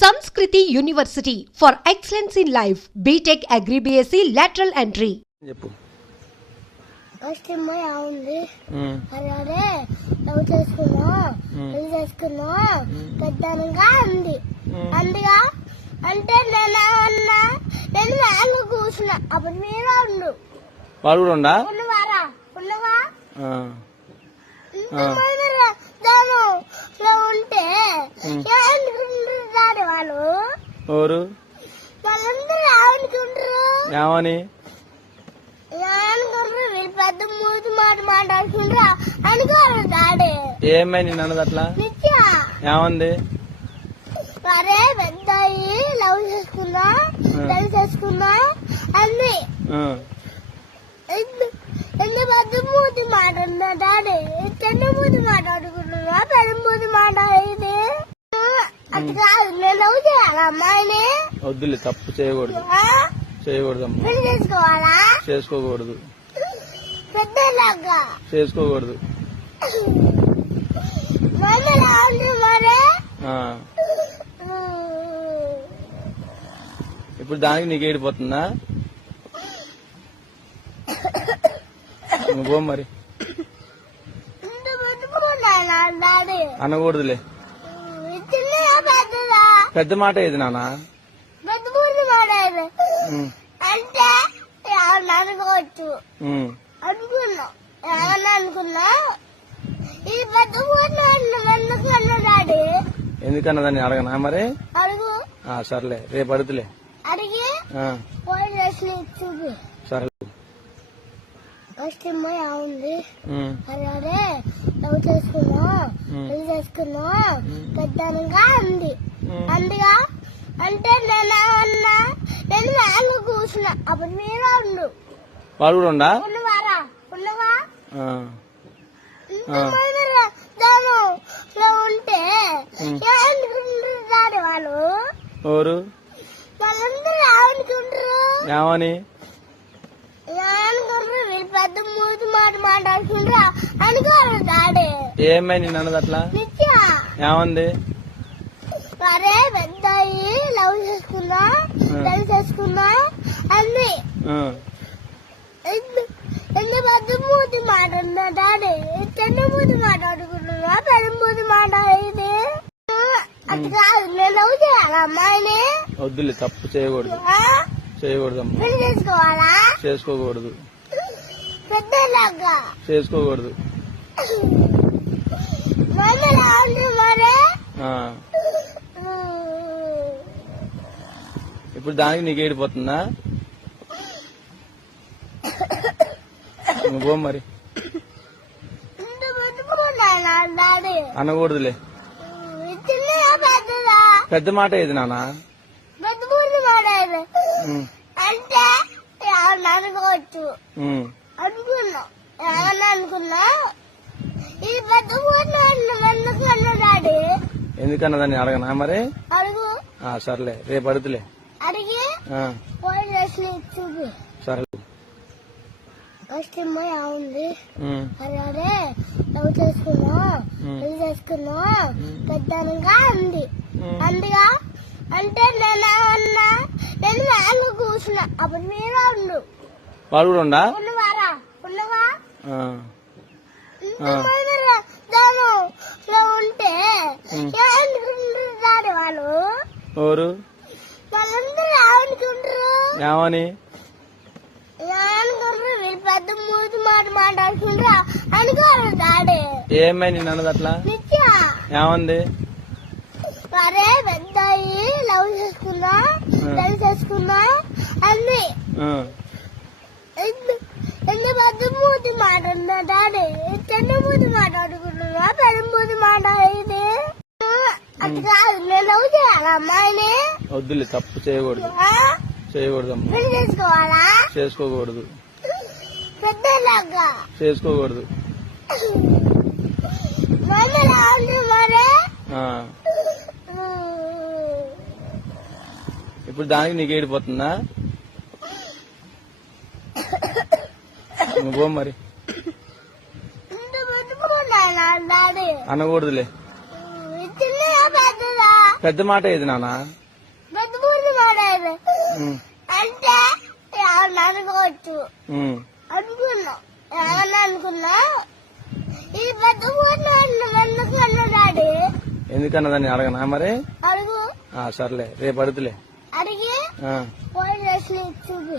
Sanskriti University for excellence in life. BTech Agri BSc lateral entry. చెప్పు. అష్టమ ఉంది అలాగే లవ్ చేసుకున్నా పెళ్లి చేసుకున్నా పెద్దనగా అంది అందుగా అంటే నేను మ్యాంగో కూర్చున్నా అప్పుడు మీరు ఉండు వాడు కూడా ఉండా ఉన్నవారా ఉన్నవా ఉంటే అనుకుంటారు వాళ్ళు ఎవరు వాళ్ళందరూ అనుకుంటారు ఏమని వీళ్ళు పెద్ద మూతి మాట మాట్లాడుకుంటారా అనుకోరు దాడే ఏమై నిన్ను అన్నది అట్లా ఏమంది సరే పెద్ద లవ్ చేసుకున్నా పెళ్లి చేసుకున్నా అన్ని ఎంత పెద్ద మూతి మాట ఉందా డాడీ చిన్న మూతి మాట్లాడుకుంటున్నా పెద్ద మూతి మాట్లాడేది అది కాదు నేను లవ్ చేయాలా అమ్మాయిని వద్దులే తప్పు చేయకూడదు చేయకూడదమ్మా పెళ్లి చేసుకోవాలా చేసుకోకూడదు పెద్దలాగా చేసుకోకూడదు మరి ఆ. ఇప్పుడు దానికి నీకు ఏడిపోతుందా నువ్వు పో మరి డాడీ అనకూడదులే చిన్నగా పెద్దదా పెద్ద మాట ఏది నాన్న పెద్ద మూతి మాట్లాడేది అంటే ఏమన్నా అనుకోవచ్చు అనుకున్నా ఏమన్నా అనుకున్నా ఈ పెద్ద మూతి ఎందుకన్నా డాడీ ఎందుకన్నదాన్ని అడగనా మరి అడుగు సర్లే రేపు అడుగుతులే అడిగి ఫోన్ చేసి చూపి సరే అష్టమ ఉంది అలాగే లవ్ చేసుకున్నా పెళ్లి చేసుకున్నా పెద్దనగా అంది అందుగా అంటే నేను మ్యాంగో కూర్చున్నా అప్పుడు మీరు ఉండు వాడు కూడా ఉండా ఉన్నవారా ఉన్నవా ఉంటే అనుకుంటారు వాళ్ళు ఎవరు వాళ్ళందరూ అనుకుంటారు ఏమని వీళ్ళు పెద్ద మూతి మాట మాట్లాడుకుంటారా అనుకోరు దాడే ఏమై నిన్ను అన్నది అట్లా ఏమంది సరే పెద్ద లవ్ చేసుకున్నా పెళ్లి చేసుకున్నా అన్ని ఎంత పెద్ద మూతి మాట ఉందా డాడీ చిన్న మూతి మాట్లాడుకుంటున్నా పెద్ద మూతి మాట్లాడేది అది కాదు నేను లవ్ చేయాలా అమ్మాయిని వద్దులే తప్పు చేయకూడదు చేయకూడదమ్మా పెళ్లి చేసుకోవాలా చేసుకోకూడదు పెద్దలాగా చేసుకోకూడదు మరి ఆ. ఇప్పుడు దానికి నీకు ఏడిపోతుందా నువ్వు పో మరి డాడీ అనకూడదులే చిన్నగా పెద్దదా పెద్ద మాట ఏది నాన్న పెద్ద మూతి మాట్లాడేది అంటే ఏమన్నా అనుకోవచ్చు అనుకున్నా ఏమన్నా అనుకున్నా ఈ పెద్ద మూతి ఎందుకన్నా డాడీ ఎందుకన్నదాన్ని అడగనా మరి అడుగు సర్లే రేపు అడుగుతులే అడిగి ఫోన్ చేసి చూపి సరే అష్టమ ఉంది అలాగే లవ్ చేసుకున్నా పెళ్లి చేసుకున్నా పెద్దనగా అంది అందుగా అంటే నేను మ్యాంగో కూర్చున్నా అప్పుడు మీరు ఉండు వాడు కూడా ఉండా ఉన్నవారా ఉన్నవా ఉంటే అనుకుంటారు వాళ్ళు ఎవరు వాళ్ళందరూ అనుకుంటారు ఏమని వీళ్ళు పెద్ద మూతి మాట మాట్లాడుకుంటారా అనుకోరు దాడే ఏమై నిన్ను అన్నది అట్లా ఏమంది సరే పెద్ద లవ్ చేసుకున్నా పెళ్లి చేసుకున్నా అన్ని ఎంత పెద్ద మూతి మాట ఉందా డాడీ చిన్న మూతి మాట్లాడుకుంటున్నా పెద్ద మూతి మాట్లాడేది అది కాదు నేను లవ్ చేయాలా అమ్మాయిని వద్దులే తప్పు చేయకూడదు చేయకూడదమ్మా పెళ్లి చేసుకోవాలా చేసుకోకూడదు పెద్దలాగా చేసుకోకూడదు మరి ఇప్పుడు దానికి నీకు ఏడిపోతుందా నువ్వు పో మరి డాడీ అనకూడదులే చిన్నగా పెద్దదా పెద్ద మాట ఏది నాన్న? పెద్ద బూతు మాట ఇది. ఉమ్, అంటే ఏమన్నా అనుకోవచ్చు ఉమ్. అనుకున్నా, ఏమన్నా అనుకున్నా ఇది పెద్ద బూతు ఎందుకన్నా డాడీ ఎందుకన్నదాన్ని అడగనా మరి? అడుగు, సర్లే రేపు అడుగుతులే. అడిగి ఆ, పోయి చూపి.